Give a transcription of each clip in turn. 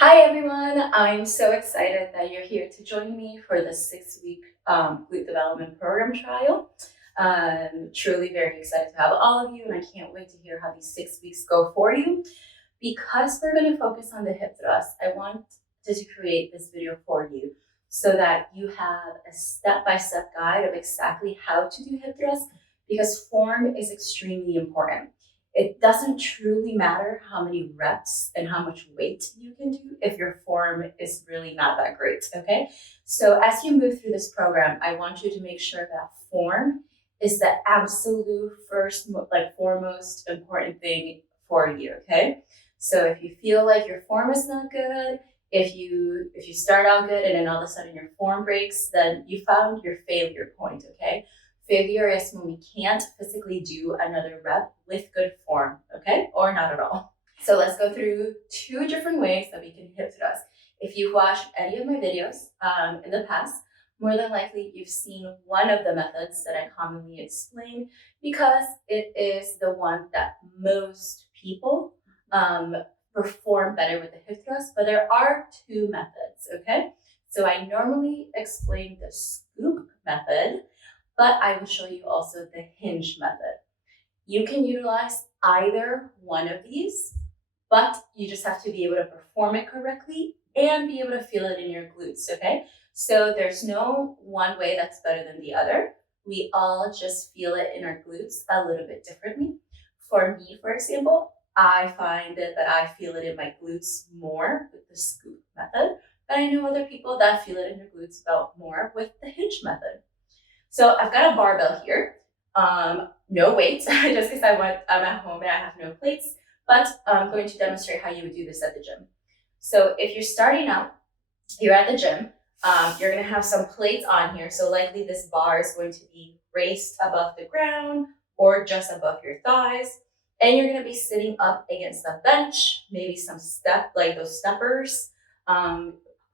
Hi everyone, I'm so excited that you're here to join me for the 6-week glute development program trial. Truly very excited to have all of you, and I can't wait to hear how these 6 weeks go for you. Because we're going to focus on the hip thrust, I wanted to create this video for you so that you have a step-by-step guide of exactly how to do hip thrust, because form is extremely important. It doesn't truly matter how many reps and how much weight you can do if your form is really not that great, okay? So as you move through this program, I want you to make sure that form is the absolute first, foremost important thing for you, okay? So if you feel like your form is not good, if you start out good and then all of a sudden your form breaks, then you found your failure point, okay? Failure is when we can't physically do another rep with good form, okay? Or not at all. So let's go through 2 different ways that we can hip thrust. If you've watched any of my videos in the past, more than likely you've seen one of the methods that I commonly explain because it is the one that most people perform better with the hip thrust, but there are 2 methods, okay? So I normally explain the scoop method, but I will show you also the hinge method. You can utilize either one of these, but you just have to be able to perform it correctly and be able to feel it in your glutes, okay? So there's no one way that's better than the other. We all just feel it in our glutes a little bit differently. For me, for example, I find that I feel it in my glutes more with the scoop method, but I know other people that feel it in their glutes about more with the hinge method. So I've got a barbell here, no weights, just because I'm at home and I have no plates, but I'm going to demonstrate how you would do this at the gym. So if you're starting out, you're at the gym, you're gonna have some plates on here. So likely this bar is going to be raised above the ground or just above your thighs. And you're gonna be sitting up against a bench, maybe some like those steppers.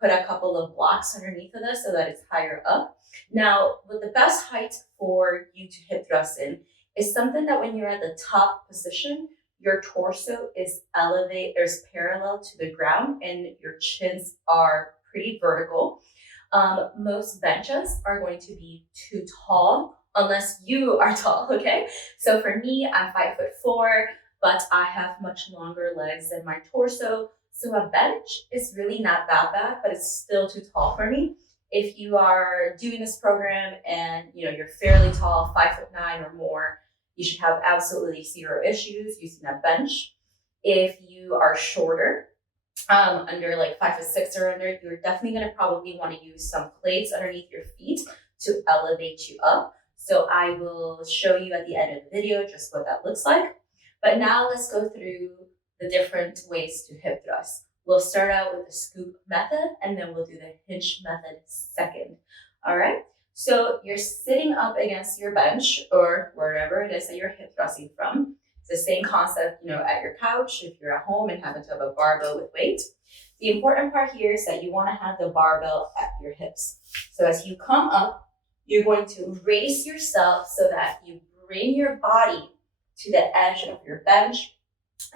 Put a couple of blocks underneath of this so that it's higher up. Now, what the best height for you to hip thrust in is something that when you're at the top position, your torso is parallel to the ground and your chins are pretty vertical. Most benches are going to be too tall unless you are tall, okay? So for me, I'm 5'4", but I have much longer legs than my torso. So a bench is really not that bad, but it's still too tall for me. If you are doing this program and you're fairly tall, 5'9" or more, you should have absolutely zero issues using a bench. If you are shorter, under like 5'6" or under, you're definitely going to probably want to use some plates underneath your feet to elevate you up. So I will show you at the end of the video just what that looks like. But now let's go through the different ways to hip thrust. We'll start out with the scoop method and then we'll do the hinge method second. All right. So you're sitting up against your bench or wherever it is that you're hip thrusting from. It's the same concept, at your couch, if you're at home and happen to have a barbell with weight. The important part here is that you want to have the barbell at your hips. So as you come up, you're going to raise yourself so that you bring your body to the edge of your bench.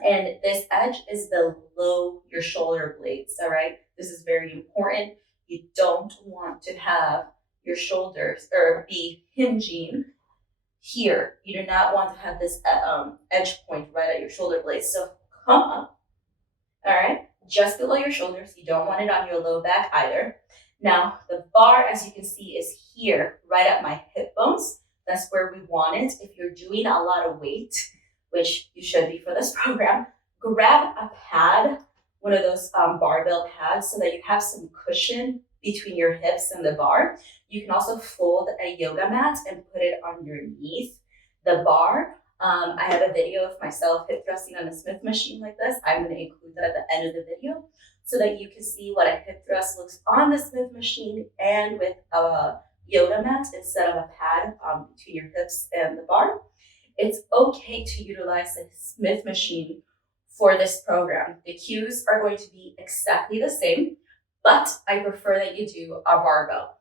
And this edge is below your shoulder blades, all right? This is very important. You don't want to have your shoulders or be hinging here. You do not want to have this edge point right at your shoulder blades. So come up, all right? Just below your shoulders. You don't want it on your low back either. Now, the bar, as you can see, is here, right at my hip bones. That's where we want it. If you're doing a lot of weight, which you should be for this program, grab a pad, one of those barbell pads, so that you have some cushion between your hips and the bar. You can also fold a yoga mat and put it underneath the bar. I have a video of myself hip thrusting on a Smith machine like this. I'm going to include that at the end of the video so that you can see what a hip thrust looks on the Smith machine and with a yoga mat instead of a pad between your hips and the bar. It's okay to utilize the Smith machine for this program. The cues are going to be exactly the same, but I prefer that you do a barbell.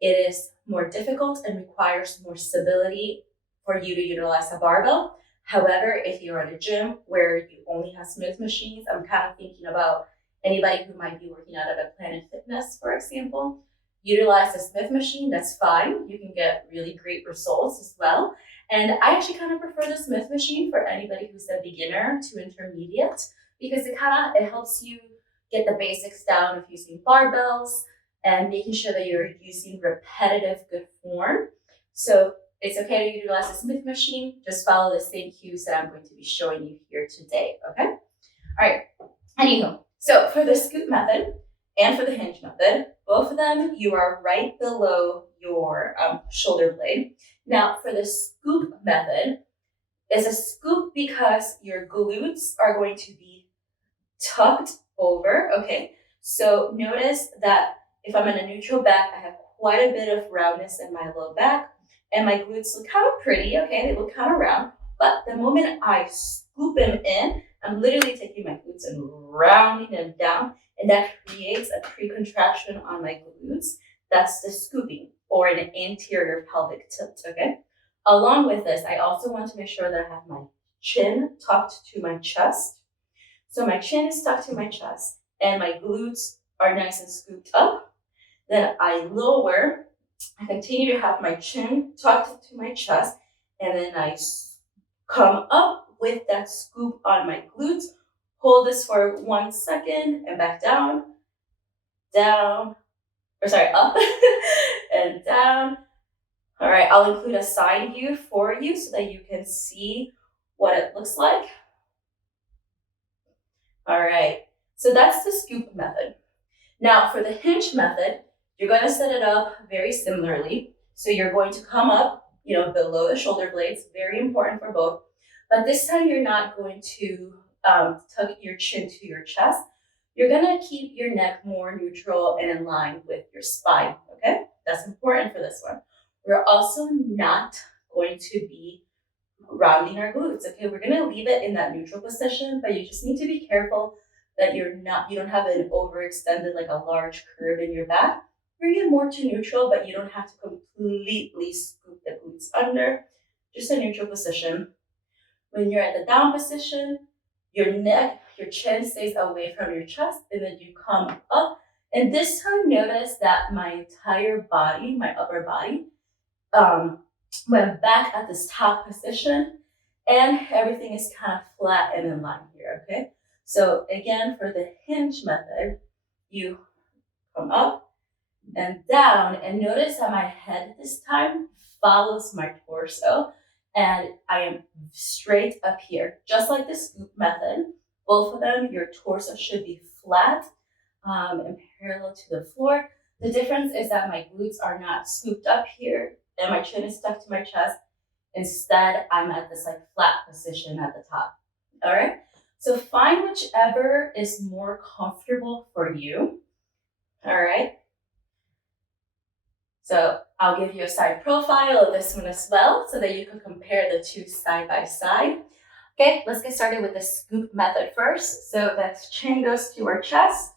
It is more difficult and requires more stability for you to utilize a barbell. However, if you're at a gym where you only have Smith machines, I'm kind of thinking about Anybody who might be working out at a Planet Fitness, for example, utilize the Smith machine. That's fine. You can get really great results as well. And I actually kind of prefer the Smith machine for anybody who's a beginner to intermediate, because it helps you get the basics down of using barbells and making sure that you're using repetitive good form. So it's okay to utilize the Smith machine. Just follow the same cues that I'm going to be showing you here today, okay? All right, anywho, so for the scoop method and for the hinge method, both of them, you are right below your shoulder blade. Now for the scoop method, it's a scoop because your glutes are going to be tucked over, okay? So notice that if I'm in a neutral back, I have quite a bit of roundness in my low back, and my glutes look kind of pretty, okay? They look kind of round, but the moment I scoop them in, I'm literally taking my glutes and rounding them down, and that creates a pre-contraction on my glutes. That's the scooping, or an anterior pelvic tilt, okay? Along with this, I also want to make sure that I have my chin tucked to my chest. So my chin is tucked to my chest and my glutes are nice and scooped up. Then I lower, I continue to have my chin tucked to my chest, and then I come up with that scoop on my glutes. Hold this for 1 second and back down, up and down. All right, I'll include a side view for you so that you can see what it looks like. All right, so that's the scoop method. Now for the hinge method, you're going to set it up very similarly. So you're going to come up, below the shoulder blades, very important for both. But this time you're not going to tuck your chin to your chest. You're going to keep your neck more neutral and in line with your spine, okay? That's important for this one. We're also not going to be rounding our glutes, okay? We're gonna leave it in that neutral position, but you just need to be careful that you don't have an overextended, like a large curve in your back. Bring it more to neutral, but you don't have to completely scoop the glutes under, just a neutral position. When you're at the down position, your neck, your chin stays away from your chest, and then you come up. And this time, notice that my entire body, my upper body, went back at this top position, and everything is kind of flat and in line here, okay? So again, for the hinge method, you come up and down, and notice that my head this time follows my torso, and I am straight up here. Just like the scoop method, both of them, your torso should be flat and parallel to the floor. The difference is that my glutes are not scooped up here and my chin is stuck to my chest. Instead, I'm at this flat position at the top. All right. So find whichever is more comfortable for you. All right. So I'll give you a side profile of this one as well so that you can compare the two side by side. Okay, let's get started with the scoop method first. So that chin goes to our chest.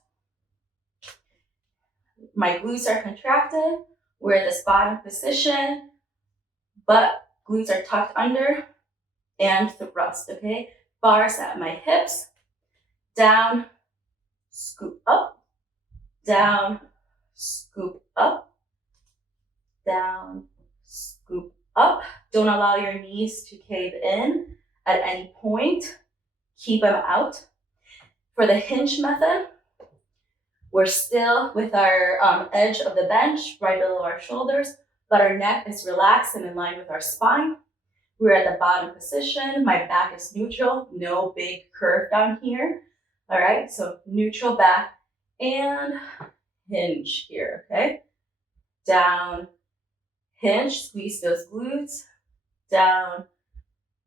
My glutes are contracted. We're in this bottom position, but glutes are tucked under and thrust, okay? Bars at my hips, down, scoop up, down, scoop up, down, scoop up. Don't allow your knees to cave in at any point. Keep them out. For the hinge method, we're still with our edge of the bench right below our shoulders, but our neck is relaxed and in line with our spine. We're at the bottom position. My back is neutral, no big curve down here. All right, so neutral back and hinge here, okay? Down, hinge, squeeze those glutes, down,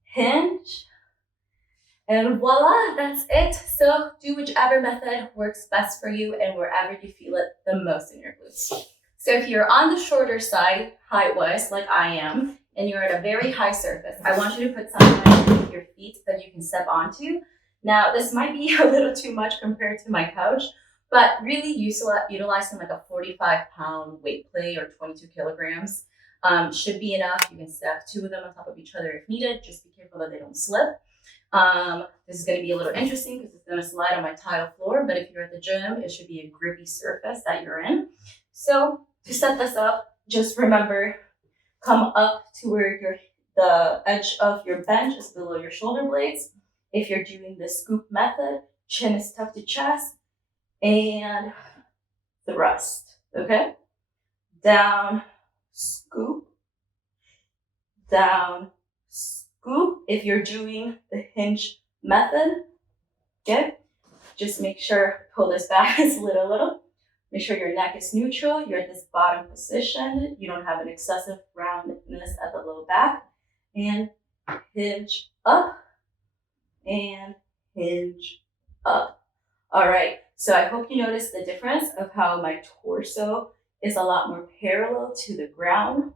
hinge, and voila, that's it. So do whichever method works best for you and wherever you feel it the most in your glutes. So if you're on the shorter side, height-wise, like I am, and you're at a very high surface, I want you to put something underneath your feet that you can step onto. Now, this might be a little too much compared to my couch, but really utilizing like a 45-pound weight plate or 22 kilograms should be enough. You can stack two of them on top of each other if needed. Just be careful that they don't slip. This is going to be a little interesting because it's going to slide on my tile floor, but if you're at the gym, it should be a grippy surface that you're in. So to set this up, just remember, come up to where the edge of your bench is below your shoulder blades. If you're doing the scoop method, chin is tucked to chest, and thrust, okay? Down, scoop, down, scoop. If you're doing the hinge method, okay? Just make sure, pull this back a little. Make sure your neck is neutral. You're at this bottom position. You don't have an excessive roundness at the low back. And hinge up and hinge up. All right, so I hope you notice the difference of how my torso is a lot more parallel to the ground.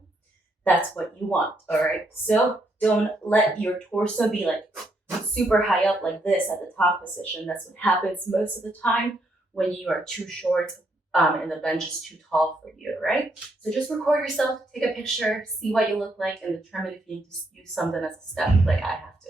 That's what you want, all right? So don't let your torso be like super high up like this at the top position. That's what happens most of the time when you are too short and the bench is too tall for you, right? So just record yourself, take a picture, see what you look like, and determine if you need to use something as a step like I have to.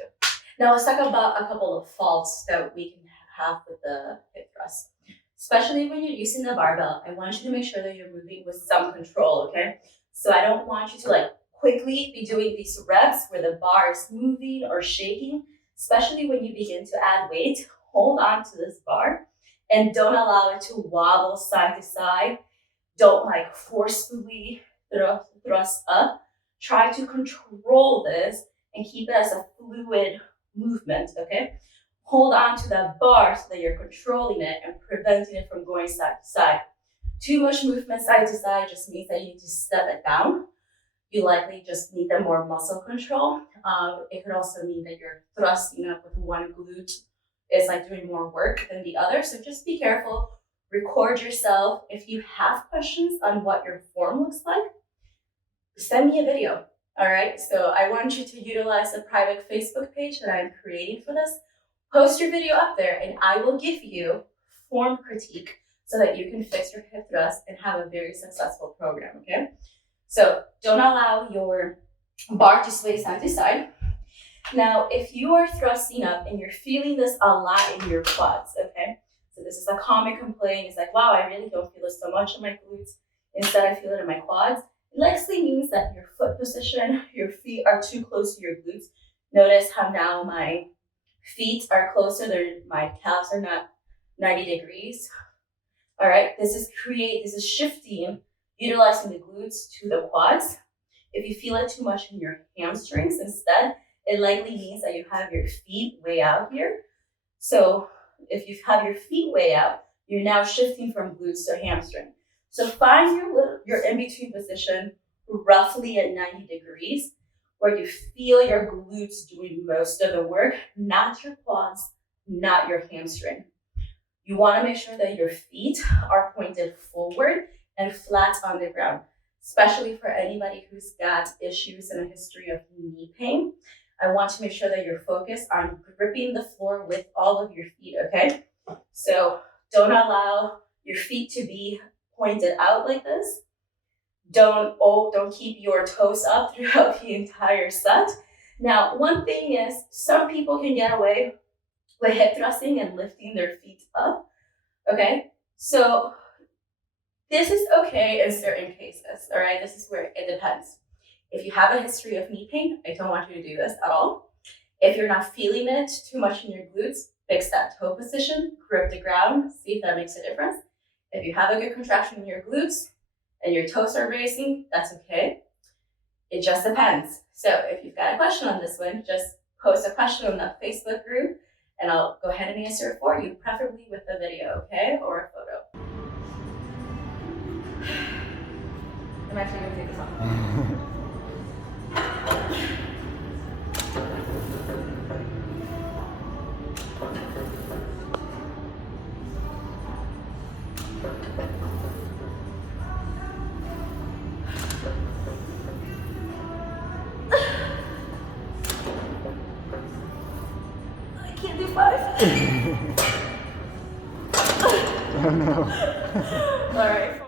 Now let's talk about a couple of faults that we can have with the hip thrust. Especially when you're using the barbell, I want you to make sure that you're moving with some control, okay? So I don't want you to like quickly be doing these reps where the bar is moving or shaking, especially when you begin to add weight. Hold on to this bar and don't allow it to wobble side to side. Don't like forcefully thrust up. Try to control this and keep it as a fluid movement, okay? Hold on to that bar so that you're controlling it and preventing it from going side to side. Too much movement side to side just means that you need to step it down. You likely just need the more muscle control. It could also mean that you're thrusting up with one glute. It's like doing more work than the other. So just be careful. Record yourself. If you have questions on what your form looks like, send me a video. All right. So I want you to utilize the private Facebook page that I'm creating for this. Post your video up there and I will give you form critique so that you can fix your hip thrust and have a very successful program, okay? So don't allow your bar to sway side to side. Now, if you are thrusting up and you're feeling this a lot in your quads, okay? So this is a common complaint. It's like, wow, I really don't feel this so much in my glutes. Instead, I feel it in my quads. It likely means that your foot position, your feet are too close to your glutes. Notice how now my feet are closer, my calves are not 90 degrees. All right, this is shifting, utilizing the glutes to the quads. If you feel it too much in your hamstrings instead, it likely means that you have your feet way out here. So if you have your feet way out, you're now shifting from glutes to hamstring. So find your in-between position roughly at 90 degrees, where you feel your glutes doing most of the work, not your quads, not your hamstring. You want to make sure that your feet are pointed forward and flat on the ground, especially for anybody who's got issues and a history of knee pain. I want to make sure that you're focused on gripping the floor with all of your feet, okay? So don't allow your feet to be pointed out like this. Don't keep your toes up throughout the entire set. Now, one thing is, some people can get away with hip thrusting and lifting their feet up, okay? So this is okay in certain cases, all right? This is where it depends. If you have a history of knee pain, I don't want you to do this at all. If you're not feeling it too much in your glutes, fix that toe position, grip the ground, see if that makes a difference. If you have a good contraction in your glutes and your toes are raising, that's okay. It just depends. So if you've got a question on this one, just post a question on the Facebook group and I'll go ahead and answer it for you, preferably with a video, okay? Or a photo. I'm actually gonna take this off. I can't do 5. Oh no. All right.